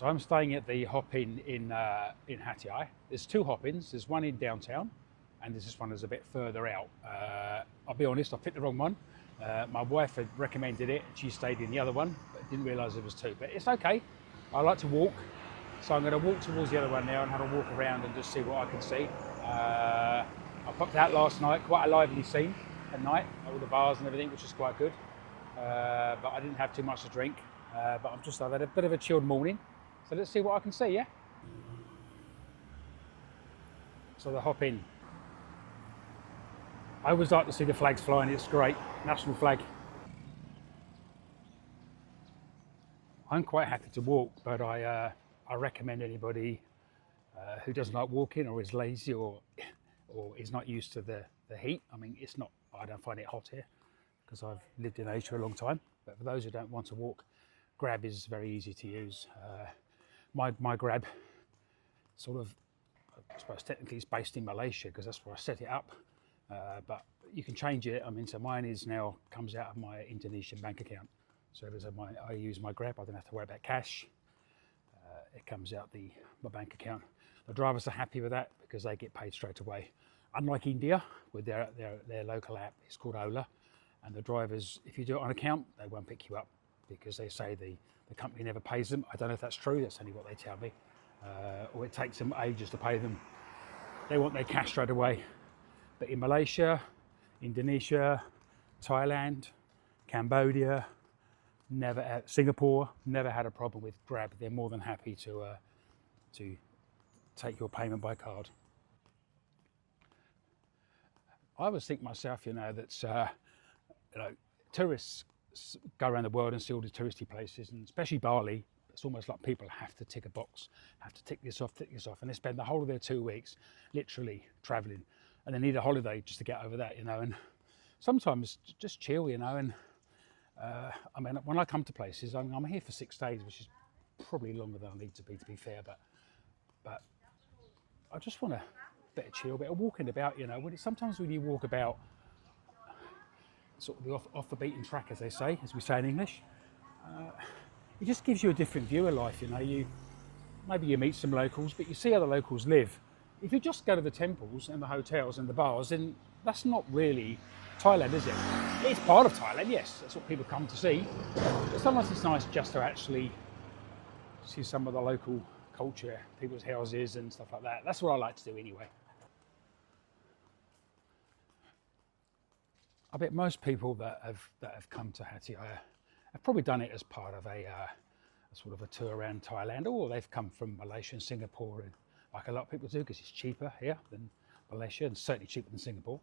So I'm staying at the Hop Inn in Hat Yai. There's two Hop Inns. There's one in downtown, and there's this one that's a bit further out. I'll be honest, I picked the wrong one. My wife had recommended it. She stayed in the other one, but didn't realise there was two. But it's okay. I like to walk, so I'm going to walk towards the other one now and have a walk around and just see what I can see. I popped out last night. Quite a lively scene at night, all the bars and everything, which is quite good. But I didn't have too much to drink. But I've had a bit of a chilled morning. So let's see what I can see, yeah? So the Hop Inn. I always like to see the flags flying, it's great. National flag. I'm quite happy to walk, but I recommend anybody who doesn't like walking or is lazy or is not used to the heat. I mean, I don't find it hot here because I've lived in Asia a long time. But for those who don't want to walk, Grab is very easy to use. My Grab, sort of, I suppose technically it's based in Malaysia because that's where I set it up, but you can change it. I mean, so mine comes out of my Indonesian bank account. So I use my Grab, I don't have to worry about cash. It comes out my bank account. The drivers are happy with that because they get paid straight away. Unlike India, with their local app, it's called Ola, and the drivers, if you do it on account, they won't pick you up because they say the company never pays them. I don't know if that's true, that's only what they tell me. Or it takes them ages to pay them. They want their cash straight away. But in Malaysia, Indonesia, Thailand, Cambodia, Singapore, never had a problem with Grab. They're more than happy to take your payment by card. I always think myself, that tourists go around the world and see all the touristy places, and especially Bali. It's almost like people have to tick a box, have to tick this off, and they spend the whole of their 2 weeks literally traveling, and they need a holiday just to get over that, and sometimes just chill, and I mean, when I come to places, I'm here for 6 days, which is probably longer than I need to be fair, but I just want a bit of chill, a bit of walking about, sometimes when you walk about sort of off the beaten track, as they say, as we say in English, it just gives you a different view of life. Maybe you meet some locals, but you see how the locals live. If you just go to the temples and the hotels and the bars, then that's not really Thailand, is it? It's part of Thailand, yes, that's what people come to see, but sometimes it's nice just to actually see some of the local culture, people's houses and stuff like that. That's what I like to do anyway. I bet most people that have come to Hat Yai have probably done it as part of a sort of a tour around Thailand, or they've come from Malaysia and Singapore, and like a lot of people do, because it's cheaper here than Malaysia and certainly cheaper than Singapore.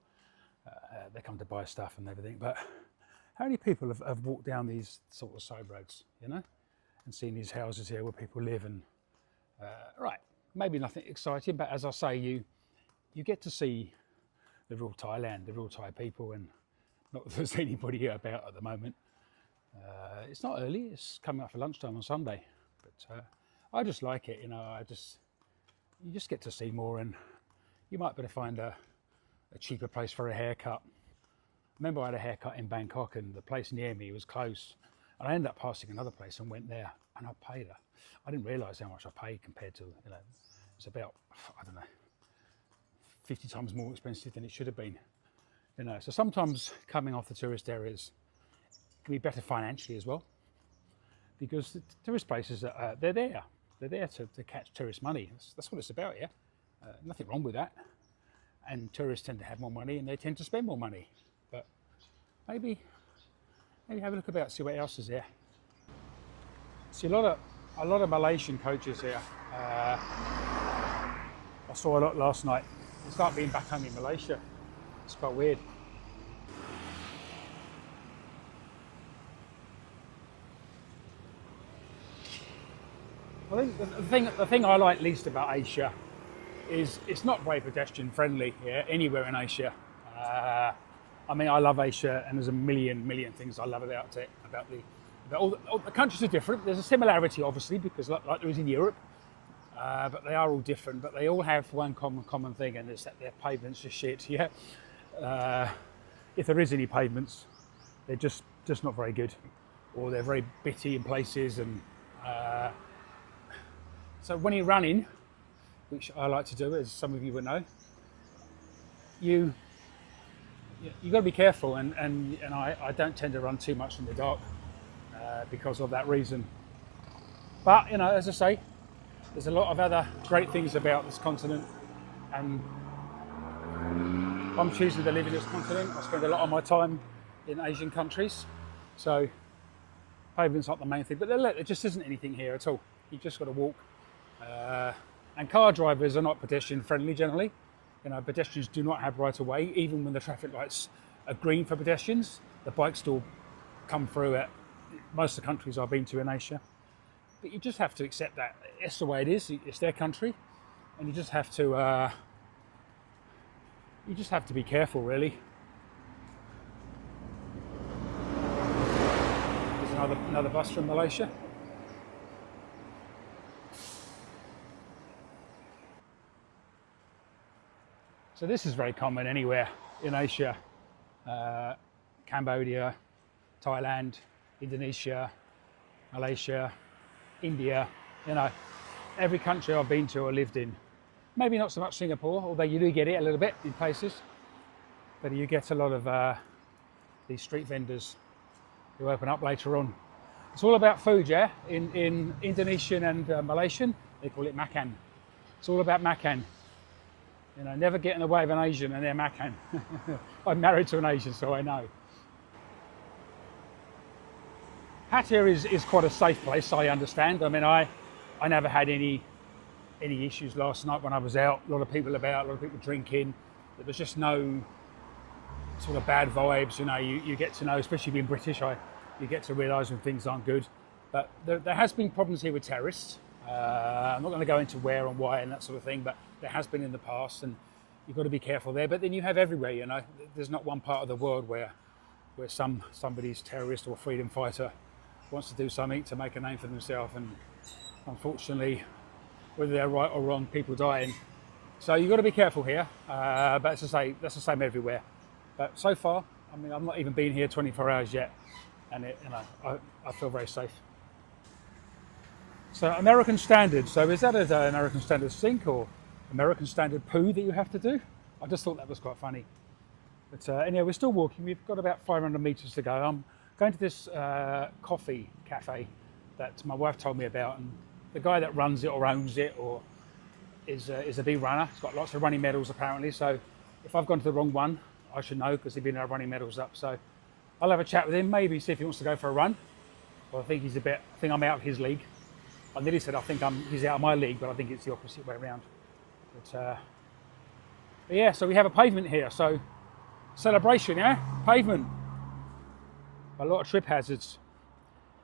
They come to buy stuff and everything. But how many people have walked down these sort of side roads, and seen these houses here where people live? And right, maybe nothing exciting, but as I say, you get to see the real Thailand, the real Thai people, and not that there's anybody here about at the moment. It's not early, it's coming up for lunchtime on Sunday, but I just like it, you just get to see more, and you might better find a cheaper place for a haircut. I remember I had a haircut in Bangkok and the place near me was close, and I ended up passing another place and went there, and I paid her. I didn't realise how much I paid compared to, it's about, I don't know, 50 times more expensive than it should have been. So sometimes coming off the tourist areas can be better financially as well, because the tourist places, they're there to catch tourist money. That's what it's about, yeah. Nothing wrong with that. And tourists tend to have more money and they tend to spend more money. But maybe have a look about, see what else is there. See a lot of Malaysian coaches here. I saw a lot last night. It's like being back home in Malaysia. It's quite weird. I think the thing I like least about Asia is it's not very pedestrian friendly here anywhere in Asia. I mean, I love Asia, and there's a million things I love about it. All the countries are different. There's a similarity, obviously, because like there is in Europe, but they are all different. But they all have one common thing, and it's that their pavements are shit. Yeah. If there is any pavements, they're just not very good, or they're very bitty in places, and So when you're running, which I like to do, as some of you would know, you got to be careful, and I don't tend to run too much in the dark because of that reason. But you know, as I say, there's a lot of other great things about this continent, and I'm choosing to live in this continent. I spend a lot of my time in Asian countries, so pavement's not the main thing, but there just isn't anything here at all. You just got to walk, and car drivers are not pedestrian friendly generally. You know, pedestrians do not have right of way, even when the traffic lights are green for pedestrians. The bikes still come through at most of the countries I've been to in Asia. But you just have to accept that it's the way it is. It's their country, and you just have to be careful, really. There's another bus from Malaysia. So this is very common anywhere in Asia, Cambodia, Thailand, Indonesia, Malaysia, India, you know, every country I've been to or lived in. Maybe not so much Singapore, although you do get it a little bit in places, but you get a lot of these street vendors who open up later on. It's all about food, yeah? In Indonesian and Malaysian, they call it makan. It's all about makan. You know, never get in the way of an Asian and their makan. I'm married to an Asian, so I know. Hat Yai is quite a safe place, I understand. I mean, I never had any issues last night when I was out. A lot of people about, a lot of people drinking. There was just no sort of bad vibes. You know, you get to know, especially being British, you get to realise when things aren't good. But there has been problems here with terrorists. I'm not going to go into where and why and that sort of thing, but there has been in the past, and you've got to be careful there. But then you have everywhere, you know. There's not one part of the world where somebody's terrorist or freedom fighter wants to do something to make a name for themselves, and unfortunately, whether they're right or wrong, people dying. So you've got to be careful here. But as I say, that's the same everywhere. But so far, I mean, I've not even been here 24 hours yet, and I feel very safe. So American Standard. So is that an American Standard sink or American Standard poo that you have to do? I just thought that was quite funny. But anyway, we're still walking. We've got about 500 meters to go. I'm going to this coffee cafe that my wife told me about, and the guy that runs it or owns it or is a big runner. He's got lots of running medals apparently. So if I've gone to the wrong one, I should know because he's been running medals up. So I'll have a chat with him, maybe see if he wants to go for a run. Well, I think I'm out of his league. I nearly said he's out of my league, but I think it's the opposite way around. But yeah, so we have a pavement here. So celebration, yeah, pavement. A lot of trip hazards.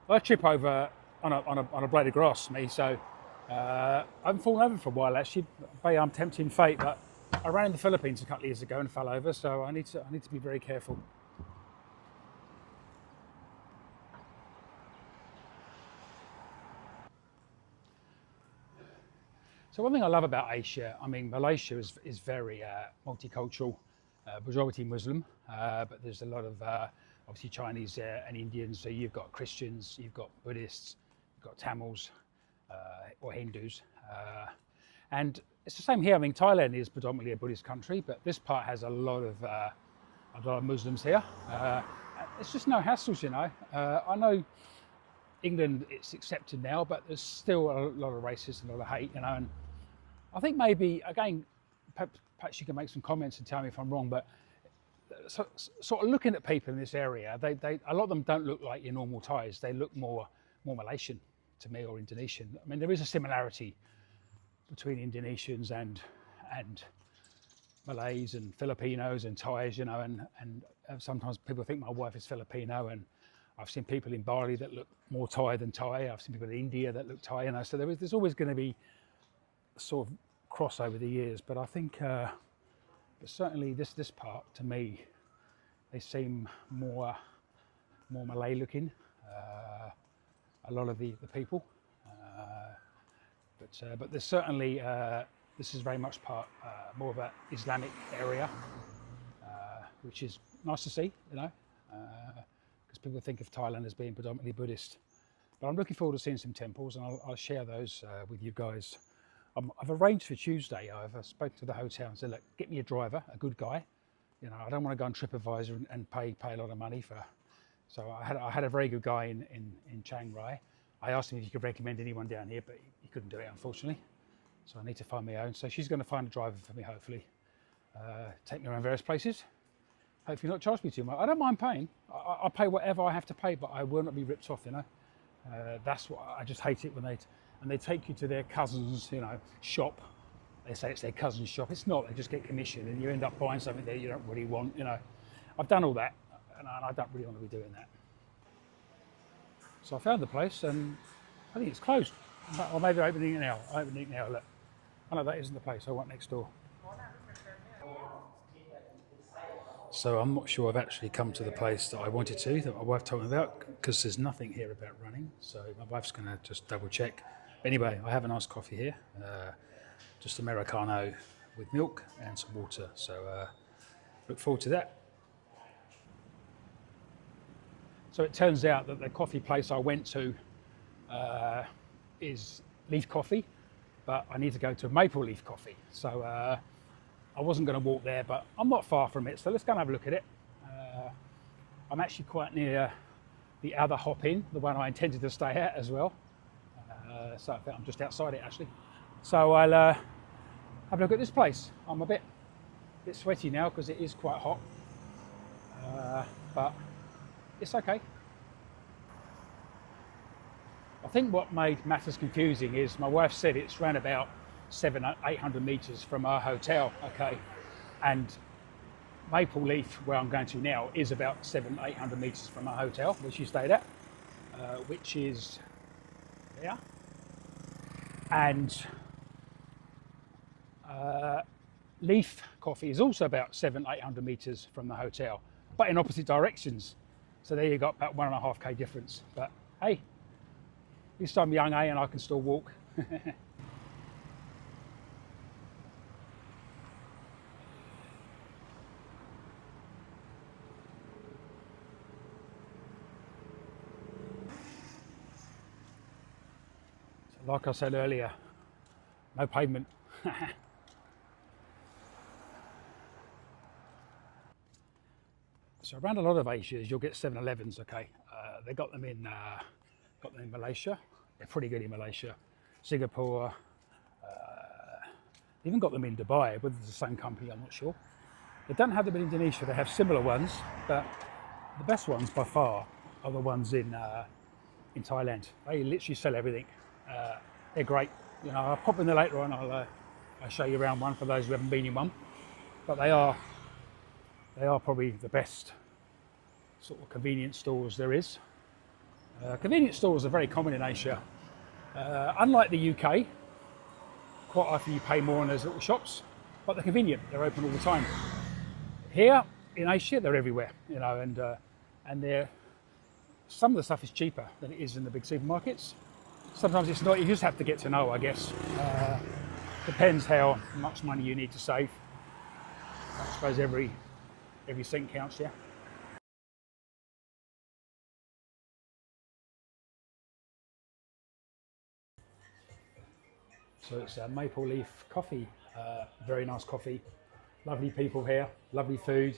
I trip over on a blade of grass, me. So I haven't fallen over for a while actually. Maybe I'm tempting fate, but I ran in the Philippines a couple of years ago and fell over. So I need to be very careful. So one thing I love about Asia, I mean, Malaysia is very multicultural, majority Muslim, but there's a lot of obviously Chinese and Indians. So you've got Christians, you've got Buddhists, you've got Tamils or Hindus, and it's the same here. I mean, Thailand is predominantly a Buddhist country, but this part has a lot of Muslims here. It's just no hassles, you know. I know England it's accepted now, but there's still a lot of racism and a lot of hate, you know. And I think maybe again, perhaps you can make some comments and tell me if I'm wrong, but sort of looking at people in this area, a lot of them don't look like your normal Thais. They look more Malaysian to me, or Indonesian. I mean, there is a similarity between Indonesians and Malays and Filipinos and Thais, you know, and sometimes people think my wife is Filipino, and I've seen people in Bali that look more Thai than Thai. I've seen people in India that look Thai, you know. So there's always going to be a sort of cross over the years. But I think, but certainly this part to me, they seem more Malay looking. A lot of the people, but there's certainly this is very much more of an Islamic area, which is nice to see, you know. People think of Thailand as being predominantly Buddhist, But I'm looking forward to seeing some temples, and I'll share those with you guys. I've arranged for Tuesday. I've spoken to the hotel and said, look, get me a driver, a good guy. You know, I don't want to go on TripAdvisor and pay a lot of money for. So I had a very good guy in Chiang Rai. I asked him if he could recommend anyone down here, but he couldn't do it, unfortunately. So I need to find my own. So she's going to find a driver for me, hopefully. Take me around various places. Hopefully not charge me too much. I don't mind paying. I'll pay whatever I have to pay, but I will not be ripped off, you know. That's what I just hate it when they take you to their cousin's, you know, shop. They say it's their cousin's shop. It's not. They just get commission, and you end up buying something that you don't really want. You know, I've done all that, and I don't really want to be doing that. So I found the place, and I think it's closed. Or maybe I'm opening it now. I'm opening it now. Look, oh no, that isn't the place. I want next door. So I'm not sure I've actually come to the place that I wanted to, that my wife told me about, because there's nothing here about running. So my wife's going to just double check. Anyway, I have a nice coffee here, just Americano with milk and some water. So look forward to that. So it turns out that the coffee place I went to is leaf coffee, but I need to go to maple leaf coffee. So I wasn't going to walk there, but I'm not far from it, so let's go and have a look at it. I'm actually quite near the other hop in, the one I intended to stay at as well. So I'm just outside it actually. So I'll have a look at this place. I'm a bit sweaty now because it is quite hot, but it's okay. I think what made matters confusing is my wife said it's around about 700-800 meters from our hotel, okay, and Maple Leaf, where I'm going to now, is about 700-800 meters from our hotel, which you stayed at, which is there, and Leaf Coffee is also about 700-800 meters from the hotel, but in opposite directions. So there you got about 1.5K difference. But hey, at least I'm young, and I can still walk. Like I said earlier, no pavement. So around a lot of Asias, you'll get 7-Elevens, okay? They got them in Malaysia. They're pretty good in Malaysia. Singapore, even got them in Dubai, whether it's the same company, I'm not sure. They don't have them in Indonesia. They have similar ones, but the best ones by far are the ones in Thailand. They literally sell everything. They're great. You know, I'll pop in there later on. I'll show you around one for those who haven't been in one. But they are probably the best sort of convenience stores there is. Convenience stores are very common in Asia. Unlike the UK, quite often you pay more in those little shops, but they're convenient. They're open all the time. Here in Asia, they're everywhere. You know, and they're some of the stuff is cheaper than it is in the big supermarkets. Sometimes it's not. You just have to get to know, I guess. Depends how much money you need to save. I suppose every cent counts, yeah. So it's Maple Leaf Coffee. Very nice coffee. Lovely people here. Lovely food.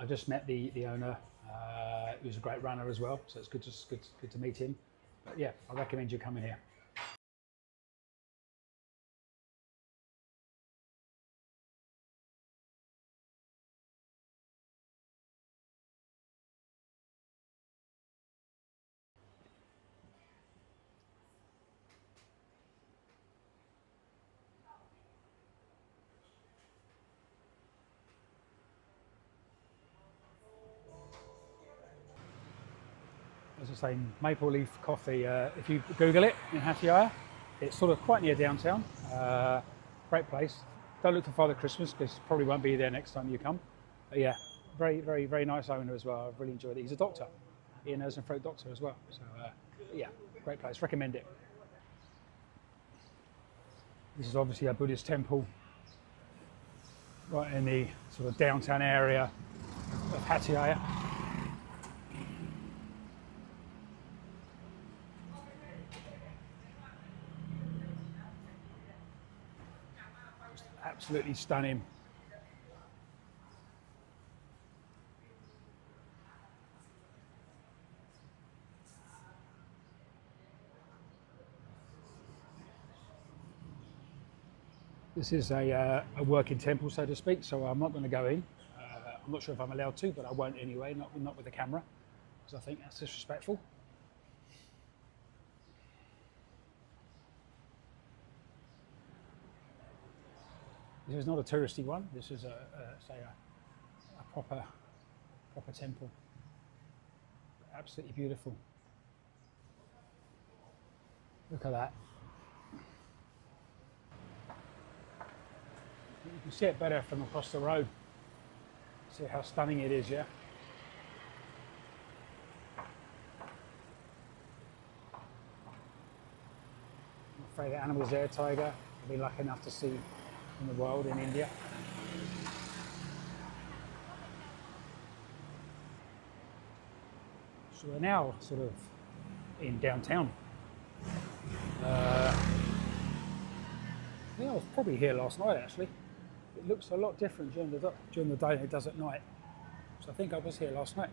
I just met the owner. He was a great runner as well, so it's good to meet him. But yeah, I recommend you coming here. As I say, Maple Leaf Coffee, if you Google it in Hat Yai, it's sort of quite near downtown. Great place. Don't look for Father Christmas because probably won't be there next time you come. But yeah, very nice owner as well. I've really enjoyed it. He's a doctor, ear, nose and throat doctor as well. So yeah, great place. Recommend it. This is obviously a Buddhist temple right in the sort of downtown area of Hat Yai. Absolutely stunning. This is a working temple, so to speak, so I'm not going to go in. I'm not sure if I'm allowed to, but I won't anyway, not with the camera, because I think that's disrespectful. This is not a touristy one. This is a proper temple. Absolutely beautiful. Look at that. You can see it better from across the road. See how stunning it is, yeah? I'm afraid the animals there, tiger, I've been lucky enough to see in the world in India. So we're now sort of in downtown. I think I was probably here last night actually. It looks a lot different during the day than it does at night. So I think I was here last night.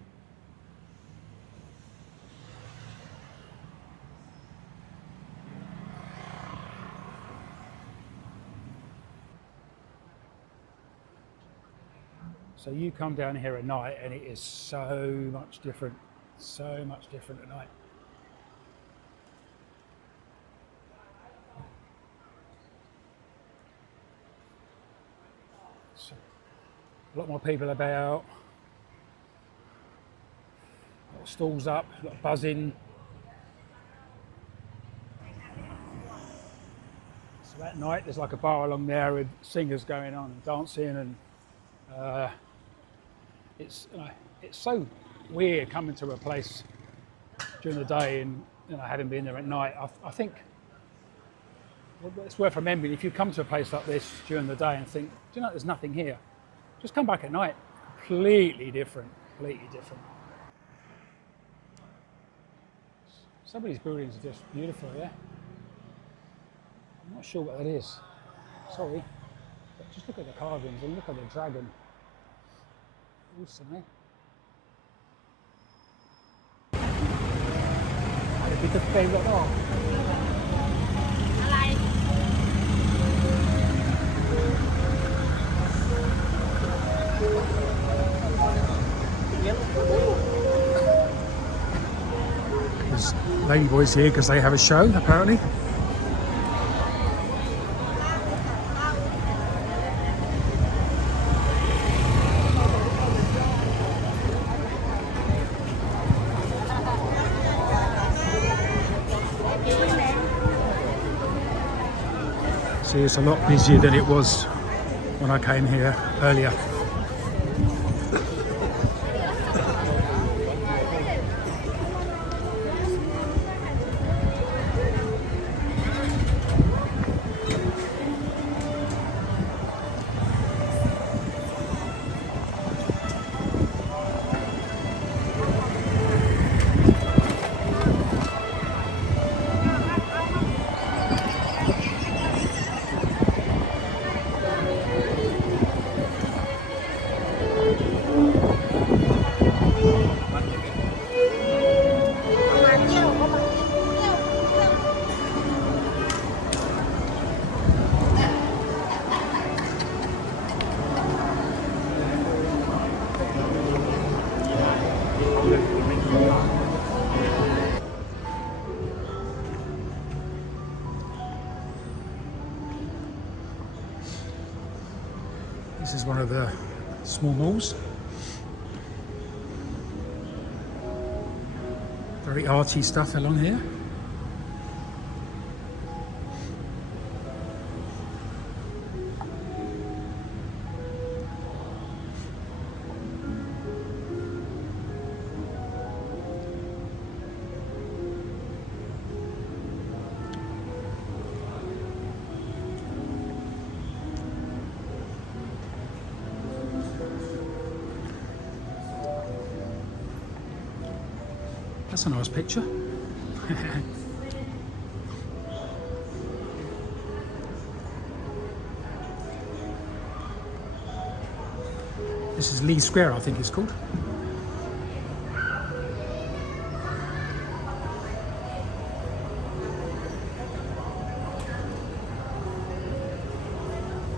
So you come down here at night and it is so much different at night. So, a lot more people about, a lot of stalls up, a lot of buzzing. So at night there's like a bar along there with singers going on and dancing, and it's so weird coming to a place during the day and having been there at night. I think it's worth remembering, if you come to a place like this during the day and think, do you know, there's nothing here, just come back at night. Completely different. Some of these buildings are just beautiful, yeah? I'm not sure what that is, sorry, but just look at the carvings and look at the dragon. Awesome, eh? It's a favorite art. There's ladyboys here because they have a show, apparently. See, it's a lot busier than it was when I came here earlier. This is one of the small malls. Very arty stuff along here. That's a nice picture. This is Lee Square, I think it's called.